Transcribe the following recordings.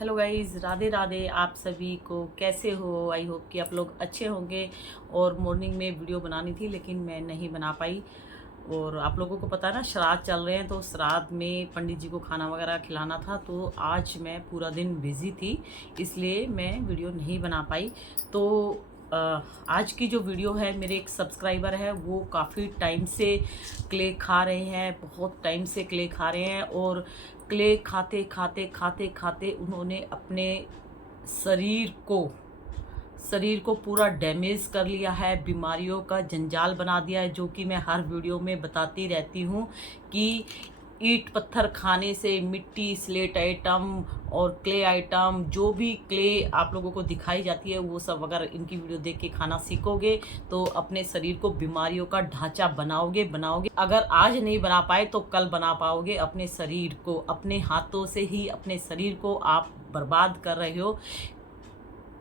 Hello guys, Radhe Radhe. आप सभी को कैसे हो? आई होप कि आप लोग अच्छे होंगे। और मॉर्निंग में वीडियो बनानी थी लेकिन मैं नहीं बना पाई। और आप लोगों को पता है ना, श्राद्ध चल रहे हैं तो श्राद्ध में पंडित जी को खाना वगैरह खिलाना था, तो आज मैं पूरा दिन बिज़ी थी, इसलिए मैं वीडियो नहीं बना पाई। तो आज की जो वीडियो है, मेरे एक सब्सक्राइबर है, वो काफ़ी टाइम से क्ले खा रहे हैं, बहुत टाइम से क्ले खा रहे हैं। और क्ले खाते खाते खाते खाते उन्होंने अपने शरीर को शरीर को पूरा डैमेज कर लिया है, बीमारियों का जंजाल बना दिया है। जो कि मैं हर वीडियो में बताती रहती हूँ कि ईंट पत्थर खाने से, मिट्टी स्लेट आइटम और क्ले आइटम, जो भी क्ले आप लोगों को दिखाई जाती है, वो सब अगर इनकी वीडियो देख के खाना सीखोगे तो अपने शरीर को बीमारियों का ढांचा बनाओगे। अगर आज नहीं बना पाए तो कल बना पाओगे। अपने शरीर को अपने हाथों से ही अपने शरीर को आप बर्बाद कर रहे हो।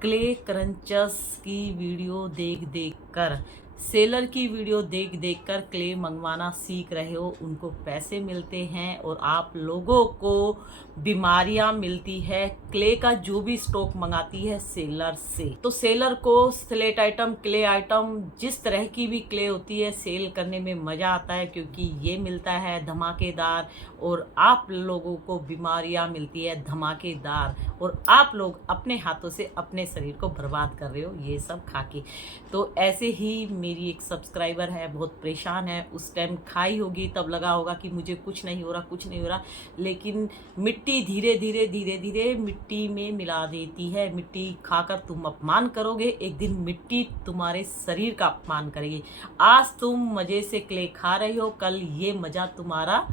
क्ले क्रंचर्स की वीडियो देख देख कर, सेलर की वीडियो देख देख कर क्ले मंगवाना सीख रहे हो। उनको पैसे मिलते हैं और आप लोगों को बीमारियां मिलती है। क्ले का जो भी स्टॉक मंगाती है सेलर से, तो सेलर को स्लेट आइटम, क्ले आइटम, जिस तरह की भी क्ले होती है, सेल करने में मज़ा आता है क्योंकि ये मिलता है धमाकेदार। और आप लोगों को बीमारियां मिलती है धमाकेदार, और आप लोग अपने हाथों से अपने शरीर को बर्बाद कर रहे हो ये सब खा के। तो ऐसे ही मेरी एक सब्सक्राइबर है, बहुत परेशान है। उस टाइम खाई होगी तब लगा होगा कि मुझे कुछ नहीं हो रहा, लेकिन मिट्टी धीरे धीरे मिट्टी में मिला देती है। मिट्टी खाकर तुम अपमान करोगे, एक दिन मिट्टी तुम्हारे शरीर का अपमान करेगी। आज तुम मज़े से क्ले खा रहे हो, कल ये मज़ा तुम्हारा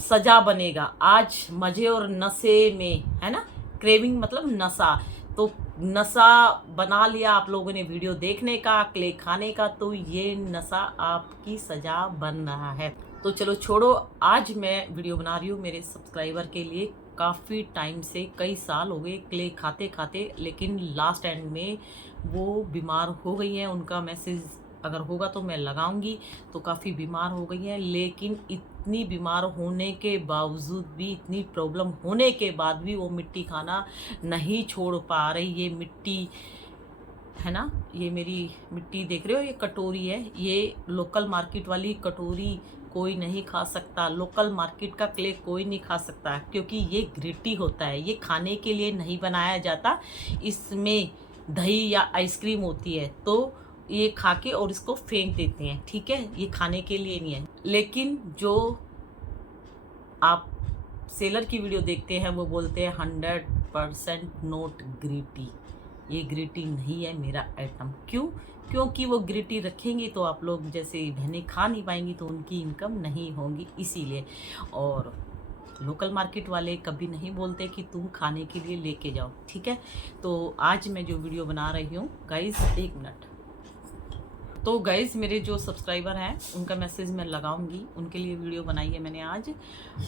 सजा बनेगा। आज मज़े और नशे में है ना, क्रेविंग मतलब नशा, तो नशा बना लिया आप लोगों ने वीडियो देखने का, क्ले खाने का, तो ये नशा आपकी सजा बन रहा है। तो चलो छोड़ो, आज मैं वीडियो बना रही हूँ मेरे सब्सक्राइबर के लिए। काफ़ी टाइम से, कई साल हो गए क्ले खाते खाते, लेकिन लास्ट एंड में वो बीमार हो गई हैं। उनका मैसेज अगर होगा तो मैं लगाऊंगी। तो काफ़ी बीमार हो गई हैं, लेकिन इतनी बीमार होने के बावजूद भी, इतनी प्रॉब्लम होने के बाद भी वो मिट्टी खाना नहीं छोड़ पा रही। ये मिट्टी है ना, ये मेरी मिट्टी देख रहे हो, ये कटोरी है, ये लोकल मार्केट वाली कटोरी कोई नहीं खा सकता। लोकल मार्केट का क्ले कोई नहीं खा सकता, क्योंकि ये ग्रिटी होता है, ये खाने के लिए नहीं बनाया जाता। इसमें दही या आइसक्रीम होती है, तो ये खा के और इसको फेंक देते हैं, ठीक है, ये खाने के लिए नहीं है। लेकिन जो आप सेलर की वीडियो देखते हैं वो बोलते हैं 100% नोट ग्रिटी। ये ग्रिटी नहीं है मेरा आइटम। क्यों? क्योंकि वो ग्रिटी रखेंगी तो आप लोग जैसे बहनें खा नहीं पाएंगी, तो उनकी इनकम नहीं होगी, इसीलिए। और लोकल मार्केट वाले कभी नहीं बोलते कि तुम खाने के लिए लेके जाओ, ठीक है। तो आज मैं जो वीडियो बना रही हूँ गाइस, एक मिनट। तो गाइज़, मेरे जो सब्सक्राइबर हैं उनका मैसेज मैं लगाऊंगी, उनके लिए वीडियो बनाई है मैंने आज।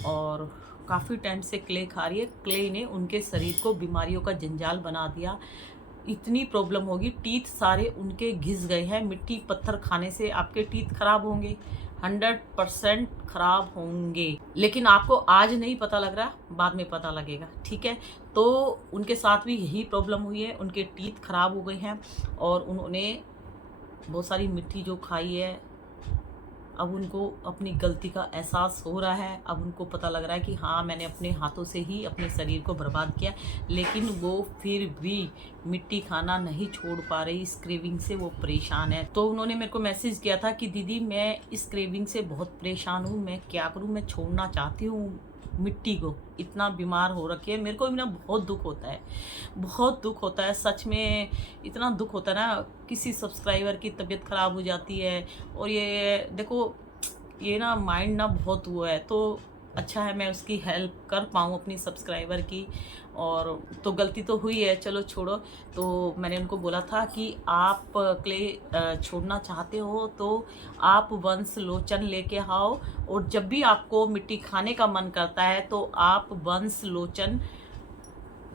और काफ़ी टाइम से क्ले खा रही है, क्ले ने उनके शरीर को बीमारियों का जंजाल बना दिया। इतनी प्रॉब्लम होगी, टीथ सारे उनके घिस गए हैं। मिट्टी पत्थर खाने से आपके टीथ खराब होंगे, 100% खराब होंगे। लेकिन आपको आज नहीं पता लग रहा, बाद में पता लगेगा, ठीक है। तो उनके साथ भी यही प्रॉब्लम हुई है, उनके टीथ खराब हो गए हैं और उन्होंने बहुत सारी मिट्टी जो खाई है। अब उनको अपनी गलती का एहसास हो रहा है। अब उनको पता लग रहा है कि हाँ, मैंने अपने हाथों से ही अपने शरीर को बर्बाद किया। लेकिन वो फिर भी मिट्टी खाना नहीं छोड़ पा रही, इस क्रेविंग से वो परेशान है। तो उन्होंने मेरे को मैसेज किया था कि दीदी, मैं इस क्रेविंग से बहुत परेशान हूँ, मैं क्या करूँ, मैं छोड़ना चाहती हूँ मिट्टी को, इतना बीमार हो रखी है। मेरे को भी ना बहुत दुख होता है, बहुत दुख होता है, सच में इतना दुख होता है ना। किसी सब्सक्राइबर की तबीयत ख़राब हो जाती है, और ये देखो, ये ना माइंड ना बहुत हुआ है, तो अच्छा है मैं उसकी हेल्प कर पाऊँ अपनी सब्सक्राइबर की। और तो गलती तो हुई है, चलो छोड़ो। तो मैंने उनको बोला था कि आप क्ले छोड़ना चाहते हो तो आप वंश लोचन लेके आओ, और जब भी आपको मिट्टी खाने का मन करता है तो आप वंश लोचन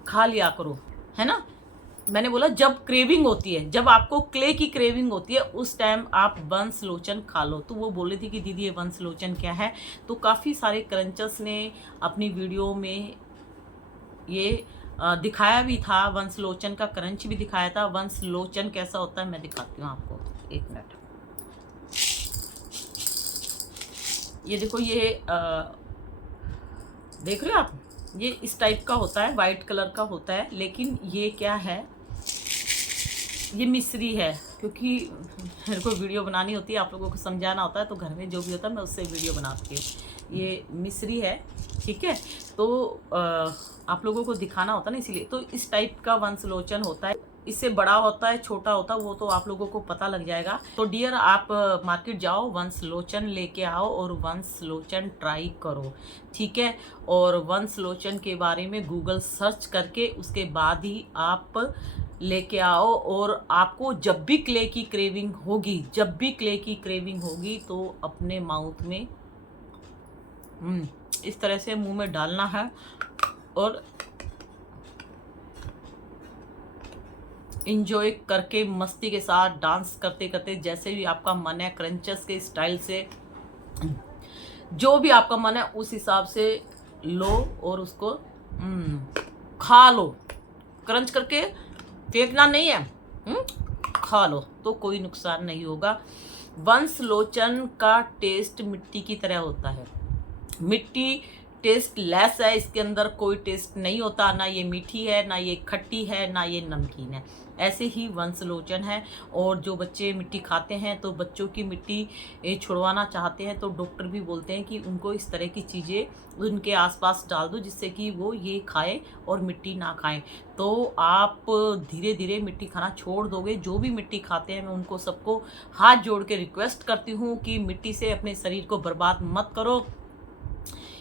खा लिया करो, है ना। मैंने बोला जब क्रेविंग होती है, जब आपको क्ले की क्रेविंग होती है, उस टाइम आप वंश लोचन खा लो। तो वो बोल रही थी कि दीदी ये वंश लोचन क्या है। तो काफ़ी सारे क्रंचर्स ने अपनी वीडियो में ये दिखाया भी था, वंश लोचन का क्रंच भी दिखाया था। वंश लोचन कैसा होता है मैं दिखाती हूँ आपको, 1 मिनट। ये देखो, ये देख रहे हो आप, ये इस टाइप का होता है, वाइट कलर का होता है। लेकिन ये क्या है, ये मिश्री है। क्योंकि मेरे को वीडियो बनानी होती है, आप लोगों को समझाना होता है, तो घर में जो भी होता है मैं उससे वीडियो बनाती हूँ। ये मिश्री है, ठीक है। तो आप लोगों को दिखाना होता है ना, इसीलिए। तो इस टाइप का वंशलोचन होता है। इससे बड़ा होता है, छोटा होता है, वो तो आप लोगों को पता लग जाएगा। तो डियर, आप मार्केट जाओ, वंशलोचन लेके आओ और वंशलोचन ट्राई करो, ठीक है। और वंशलोचन के बारे में गूगल सर्च करके उसके बाद ही आप लेके आओ। और आपको जब भी क्ले की क्रेविंग होगी, जब भी क्ले की क्रेविंग होगी, तो अपने माउथ में इस तरह से मुंह में डालना है और इंजॉय करके मस्ती के साथ डांस करते करते, जैसे भी आपका मन है, क्रंचेस के स्टाइल से, जो भी आपका मन है उस हिसाब से लो और उसको खा लो। क्रंच करके फेंकना नहीं है, खा लो तो कोई नुकसान नहीं होगा। वंशलोचन का टेस्ट मिट्टी की तरह होता है। मिट्टी टेस्ट लेस है, इसके अंदर कोई टेस्ट नहीं होता, ना ये मीठी है, ना ये खट्टी है, ना ये नमकीन है। ऐसे ही वंशलोचन है। और जो बच्चे मिट्टी खाते हैं, तो बच्चों की मिट्टी छुड़वाना चाहते हैं, तो डॉक्टर भी बोलते हैं कि उनको इस तरह की चीज़ें उनके आसपास डाल दो, जिससे कि वो ये खाएं और मिट्टी ना खाएं। तो आप धीरे धीरे मिट्टी खाना छोड़ दोगे। जो भी मिट्टी खाते हैं, मैं उनको सबको हाथ जोड़ के रिक्वेस्ट करती हूँ कि मिट्टी से अपने शरीर को बर्बाद मत करो।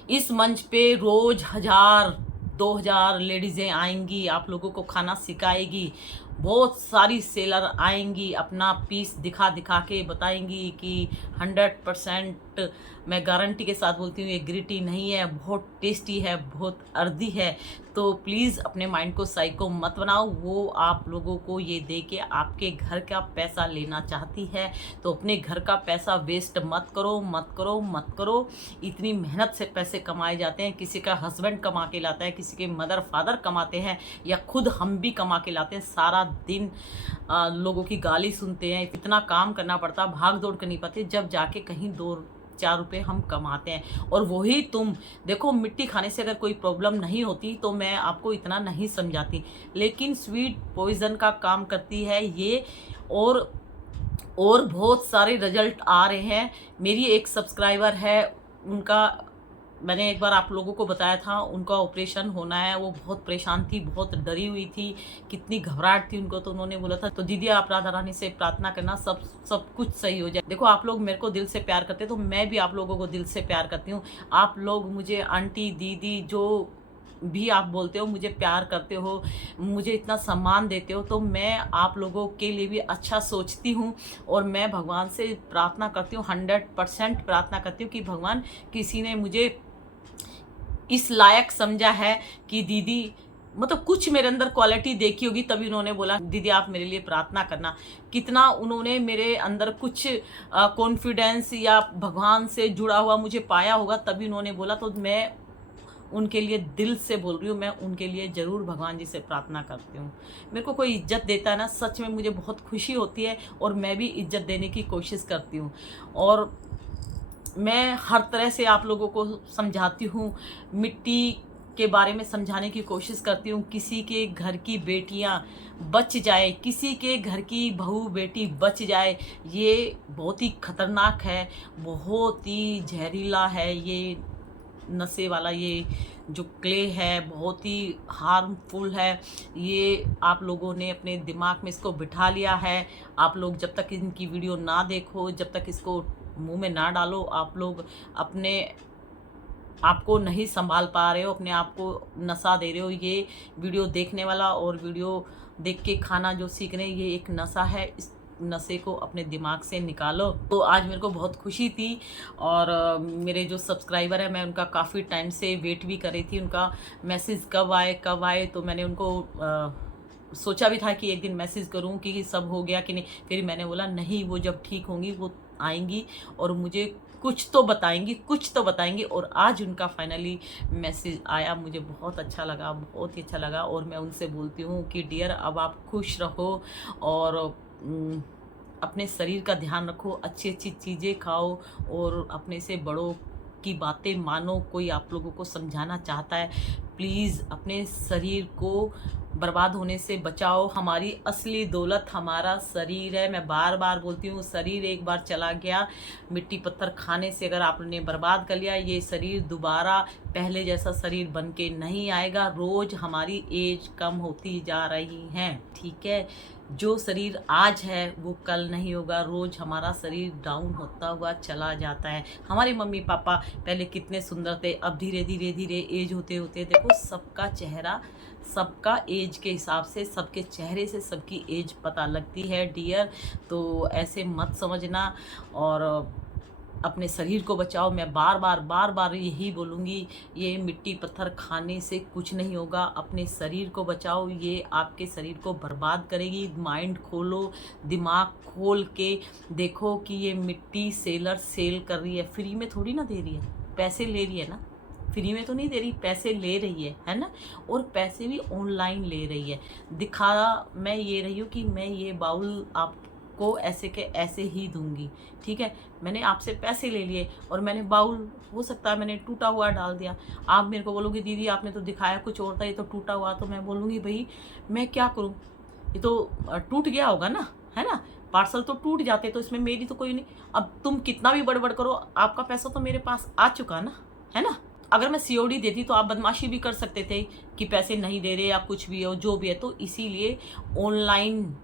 इस मंच पे रोज 1000-2000 लेडीजें आएंगी, आप लोगों को खाना सिखाएगी। बहुत सारी सेलर आएंगी, अपना पीस दिखा दिखा के बताएंगी कि 100% मैं गारंटी के साथ बोलती हूँ, ये ग्रिटी नहीं है, बहुत टेस्टी है, बहुत अर्दी है। तो प्लीज़ अपने माइंड को साइको मत बनाओ। वो आप लोगों को ये दे के आपके घर का पैसा लेना चाहती है, तो अपने घर का पैसा वेस्ट मत करो, मत करो, मत करो। इतनी मेहनत से पैसे कमाए जाते हैं, किसी का हस्बैंड कमा के लाता है, किसी के मदर फादर कमाते हैं, या खुद हम भी कमा के लाते हैं। सारा दिन लोगों की गाली सुनते हैं, इतना काम करना पड़ता, भाग दौड़ करनी पड़ती है, जब जाके कहीं 2-4 रुपये हम कमाते हैं। और वही तुम देखो, मिट्टी खाने से अगर कोई प्रॉब्लम नहीं होती तो मैं आपको इतना नहीं समझाती, लेकिन स्वीट पॉइजन का काम करती है ये। और बहुत सारे रिजल्ट आ रहे हैं। मेरी एक सब्सक्राइबर है, उनका मैंने एक बार आप लोगों को बताया था, उनका ऑपरेशन होना है। वो बहुत परेशान थी, बहुत डरी हुई थी, कितनी घबराहट थी उनको। तो उन्होंने बोला था, तो दीदी आप राधा रानी से प्रार्थना करना, सब कुछ सही हो जाए। देखो, आप लोग मेरे को दिल से प्यार करते हो, तो मैं भी आप लोगों को दिल से प्यार करती हूँ। आप लोग मुझे आंटी, दीदी, जो भी आप बोलते हो, मुझे प्यार करते हो, मुझे इतना सम्मान देते हो, तो मैं आप लोगों के लिए भी अच्छा सोचती हूँ। और मैं भगवान से प्रार्थना करती हूँ, 100% प्रार्थना करती हूँ कि भगवान, किसी ने मुझे इस लायक समझा है कि दीदी, मतलब कुछ मेरे अंदर क्वालिटी देखी होगी, तभी उन्होंने बोला दीदी आप मेरे लिए प्रार्थना करना। कितना उन्होंने मेरे अंदर कुछ कॉन्फिडेंस या भगवान से जुड़ा हुआ मुझे पाया होगा, तभी उन्होंने बोला। तो मैं उनके लिए दिल से बोल रही हूँ, मैं उनके लिए ज़रूर भगवान जी से प्रार्थना करती हूँ। मेरे को कोई इज्जत देता है ना, सच में मुझे बहुत खुशी होती है, और मैं भी इज्जत देने की कोशिश करती हूँ। और मैं हर तरह से आप लोगों को समझाती हूँ, मिट्टी के बारे में समझाने की कोशिश करती हूँ। किसी के घर की बेटियाँ बच जाए, किसी के घर की बहू बेटी बच जाए, ये बहुत ही खतरनाक है, बहुत ही जहरीला है। ये नशे वाला ये जो क्ले है, बहुत ही हार्मफुल है। ये आप लोगों ने अपने दिमाग में इसको बिठा लिया है। आप लोग जब तक इनकी वीडियो ना देखो, जब तक इसको मुंह में ना डालो, आप लोग अपने आपको नहीं संभाल पा रहे हो, अपने आप को नशा दे रहे हो। ये वीडियो देखने वाला और वीडियो देख के खाना जो सीख रहे हैं, ये एक नशा है। इस नशे को अपने दिमाग से निकालो। तो आज मेरे को बहुत खुशी थी, और मेरे जो सब्सक्राइबर है, मैं उनका काफ़ी टाइम से वेट भी कर रही थी, उनका मैसेज कब आए। तो मैंने उनको सोचा भी था कि एक दिन मैसेज करूं कि सब हो गया कि नहीं। फिर मैंने बोला नहीं, वो जब ठीक होंगी वो आएंगी, और मुझे कुछ तो बताएंगी, कुछ तो बताएंगी। और आज उनका फाइनली मैसेज आया, मुझे बहुत अच्छा लगा, बहुत ही अच्छा लगा। और मैं उनसे बोलती हूँ कि डियर अब आप खुश रहो और अपने शरीर का ध्यान रखो, अच्छी अच्छी चीज़ें खाओ और अपने से बड़ों की बातें मानो। कोई आप लोगों को समझाना चाहता है, प्लीज़ अपने शरीर को बर्बाद होने से बचाओ। हमारी असली दौलत हमारा शरीर है। मैं बार बार बोलती हूँ, शरीर एक बार चला गया, मिट्टी पत्थर खाने से अगर आपने बर्बाद कर लिया, ये शरीर दोबारा पहले जैसा शरीर बन के नहीं आएगा। रोज़ हमारी एज कम होती जा रही है, ठीक है। जो शरीर आज है वो कल नहीं होगा। रोज़ हमारा शरीर डाउन होता हुआ चला जाता है। हमारे मम्मी पापा पहले कितने सुंदर थे, अब धीरे धीरे धीरे एज होते होते देखो सबका चेहरा, सबका एज के हिसाब से, सबके चेहरे से सबकी एज पता लगती है डियर। तो ऐसे मत समझना और अपने शरीर को बचाओ। मैं बार बार यही बोलूँगी, ये मिट्टी पत्थर खाने से कुछ नहीं होगा। अपने शरीर को बचाओ, ये आपके शरीर को बर्बाद करेगी। माइंड खोलो, दिमाग खोल के देखो कि ये मिट्टी सेलर सेल कर रही है, फ्री में थोड़ी ना दे रही है, पैसे ले रही है ना, फ्री में तो नहीं दे रही, पैसे ले रही है ना। और पैसे भी ऑनलाइन ले रही है। दिखा मैं ये रही हूँ कि मैं ये बाउल आपको ऐसे के ऐसे ही दूंगी, ठीक है। मैंने आपसे पैसे ले लिए और मैंने बाउल, हो सकता है मैंने टूटा हुआ डाल दिया। आप मेरे को बोलोगे दीदी आपने तो दिखाया कुछ और था, ये तो टूटा हुआ। तो मैं बोलूँगी भाई मैं क्या करूँ, ये तो टूट गया होगा ना, है ना। पार्सल तो टूट जाते, तो इसमें मेरी तो कोई नहीं। अब तुम कितना भी बड़बड़ करो, आपका पैसा तो मेरे पास आ चुका ना, है ना। अगर मैं सीओडी देती तो आप बदमाशी भी कर सकते थे कि पैसे नहीं दे रहे या कुछ भी हो, जो भी है। तो इसीलिए ऑनलाइन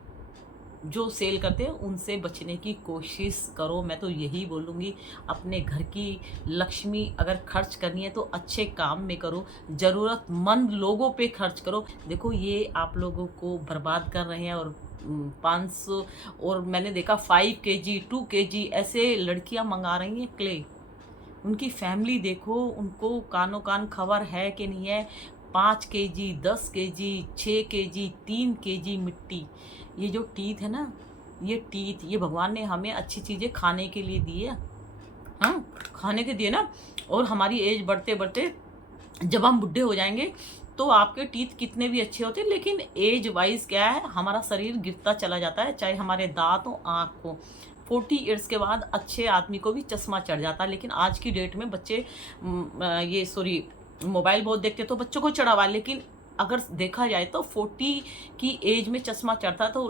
जो सेल करते हैं उनसे बचने की कोशिश करो। मैं तो यही बोलूँगी, अपने घर की लक्ष्मी अगर खर्च करनी है तो अच्छे काम में करो, ज़रूरतमंद लोगों पे खर्च करो। देखो ये आप लोगों को बर्बाद कर रहे हैं। और 500 और मैंने देखा 5 kg 2 kg ऐसे लड़कियां मंगा रही हैं क्ले। उनकी फैमिली देखो, उनको कानो कान खबर है कि नहीं है। 5 kg 10 kg 6 kg 3 kg मिट्टी। ये जो टीथ है ना, ये टीथ, ये भगवान ने हमें अच्छी चीज़ें खाने के लिए दी है, हाँ खाने के दिए ना। और हमारी एज बढ़ते बढ़ते जब हम बुढ़े हो जाएंगे तो आपके टीथ कितने भी अच्छे होते हैं, लेकिन एज वाइज क्या है, हमारा शरीर गिरता चला जाता है, चाहे हमारे दांत हो, आँख हो। 40 ईयर्स के बाद अच्छे आदमी को भी चश्मा चढ़ जाता है। लेकिन आज की डेट में बच्चे ये सॉरी मोबाइल बहुत देखते तो बच्चों को चढ़ा हुआ। लेकिन अगर देखा जाए तो 40 की एज में चश्मा चढ़ता तो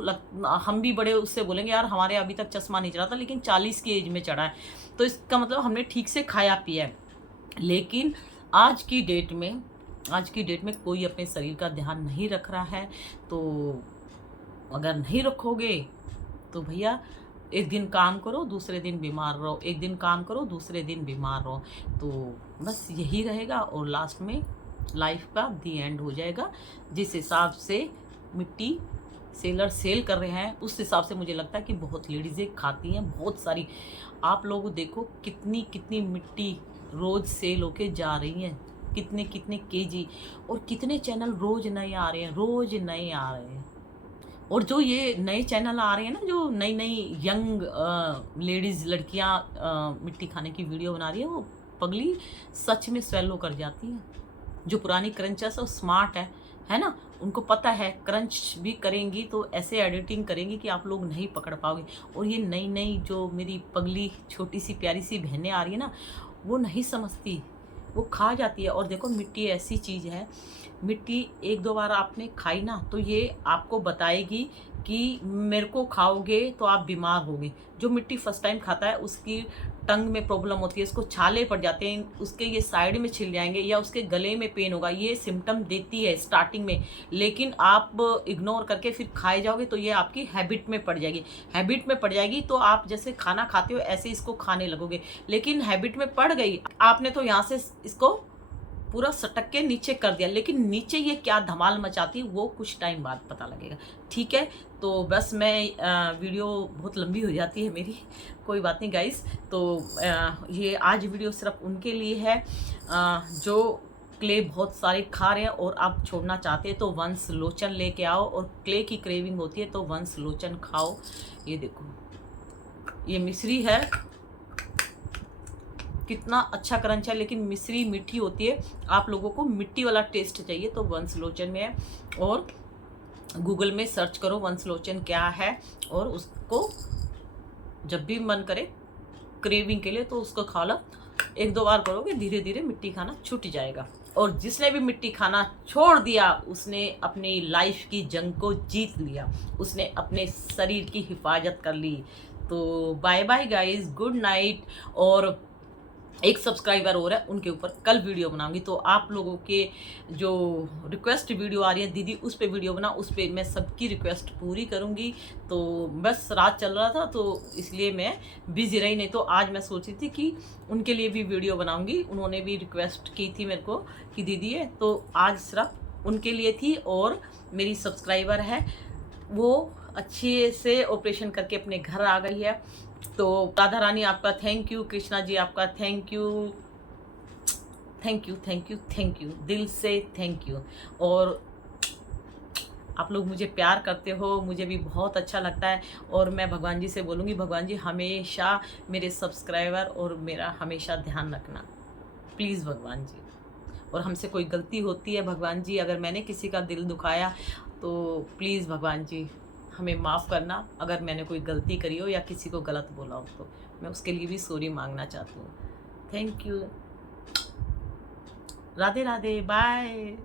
हम भी बड़े उससे बोलेंगे यार हमारे अभी तक चश्मा नहीं चढ़ा था, लेकिन 40 की एज में चढ़ा है। तो इसका मतलब हमने ठीक से खाया पिया है। लेकिन आज की डेट में कोई अपने शरीर का ध्यान नहीं रख रहा है। तो अगर नहीं रखोगे तो भैया एक दिन काम करो दूसरे दिन बीमार रहो, एक दिन काम करो दूसरे दिन बीमार रहो। तो बस यही रहेगा और लास्ट में लाइफ का दी एंड हो जाएगा। जिस हिसाब से मिट्टी सेलर सेल कर रहे हैं उस हिसाब से मुझे लगता है कि बहुत लेडीज़ें खाती हैं, बहुत सारी। आप लोग देखो कितनी कितनी मिट्टी रोज़ सेल होके जा रही हैं, कितने कितने केजी। और कितने चैनल रोज़ नए आ रहे हैं, रोज़ नए आ रहे हैं। और जो ये नए चैनल आ रहे हैं ना, जो नई नई यंग लेडीज़ लड़कियां मिट्टी खाने की वीडियो बना रही है, वो पगली सच में स्वेलो कर जाती हैं। जो पुरानी क्रंचर्स है स्मार्ट है ना, उनको पता है क्रंच भी करेंगी तो ऐसे एडिटिंग करेंगी कि आप लोग नहीं पकड़ पाओगे। और ये नई नई जो मेरी पगली छोटी सी प्यारी सी बहनें आ रही है ना, वो नहीं समझती, वो खा जाती है। और देखो मिट्टी ऐसी चीज़ है, मिट्टी एक दो बार आपने खाई ना तो ये आपको बताएगी कि मेरे को खाओगे तो आप बीमार होगे। जो मिट्टी फर्स्ट टाइम खाता है उसकी टंग में प्रॉब्लम होती है, उसको छाले पड़ जाते हैं, उसके ये साइड में छिल जाएंगे या उसके गले में पेन होगा, ये सिम्टम देती है स्टार्टिंग में। लेकिन आप इग्नोर करके फिर खाए जाओगे तो ये आपकी हैबिट में पड़ जाएगी। हैबिट में पड़ जाएगी तो आप जैसे खाना खाते हो ऐसे इसको खाने लगोगे। लेकिन हैबिट में पड़ गई, आपने तो यहाँ से इसको पूरा सटक के नीचे कर दिया, लेकिन नीचे ये क्या धमाल मचाती है वो कुछ टाइम बाद पता लगेगा, ठीक है। तो बस मैं वीडियो बहुत लंबी हो जाती है मेरी, कोई बात नहीं गाइस। तो ये आज वीडियो सिर्फ उनके लिए है जो क्ले बहुत सारे खा रहे हैं और आप छोड़ना चाहते हैं तो वंश लोचन लेके आओ। और क्ले की क्रेविंग होती है तो वंश लोचन खाओ। ये देखो ये मिश्री है, कितना अच्छा क्रंच है, लेकिन मिश्री मीठी होती है, आप लोगों को मिट्टी वाला टेस्ट चाहिए तो वंशलोचन में है। और गूगल में सर्च करो वंशलोचन क्या है, और उसको जब भी मन करे क्रेविंग के लिए तो उसको खा लो। 1-2 बार करोगे धीरे धीरे मिट्टी खाना छूट जाएगा। और जिसने भी मिट्टी खाना छोड़ दिया उसने अपनी लाइफ की जंग को जीत लिया, उसने अपने शरीर की हिफाजत कर ली। तो bye bye guys, good night. और एक सब्सक्राइबर और है, उनके ऊपर कल वीडियो बनाऊंगी। तो आप लोगों के जो रिक्वेस्ट वीडियो आ रही है, दीदी उस पे वीडियो बना, उस पे मैं सबकी रिक्वेस्ट पूरी करूंगी। तो बस रात चल रहा था तो इसलिए मैं बिजी रही, नहीं तो आज मैं सोची थी कि उनके लिए भी वीडियो बनाऊंगी। उन्होंने भी रिक्वेस्ट की थी मेरे को कि दीदी है, तो आज सिर्फ उनके लिए थी। और मेरी सब्सक्राइबर है, वो अच्छे से ऑपरेशन करके अपने घर आ गई है। तो राधा रानी आपका थैंक यू, कृष्णा जी आपका thank you, thank you thank you thank you, दिल से थैंक यू। और आप लोग मुझे प्यार करते हो, मुझे भी बहुत अच्छा लगता है। और मैं भगवान जी से बोलूँगी, भगवान जी हमेशा मेरे सब्सक्राइबर और मेरा हमेशा ध्यान रखना, प्लीज़ भगवान जी। और हमसे कोई गलती होती है भगवान जी, अगर मैंने किसी का दिल दुखाया तो प्लीज़ भगवान जी हमें माफ़ करना। अगर मैंने कोई गलती करी हो या किसी को गलत बोला हो तो मैं उसके लिए भी सॉरी मांगना चाहती हूँ। Thank you, Radhe Radhe, bye.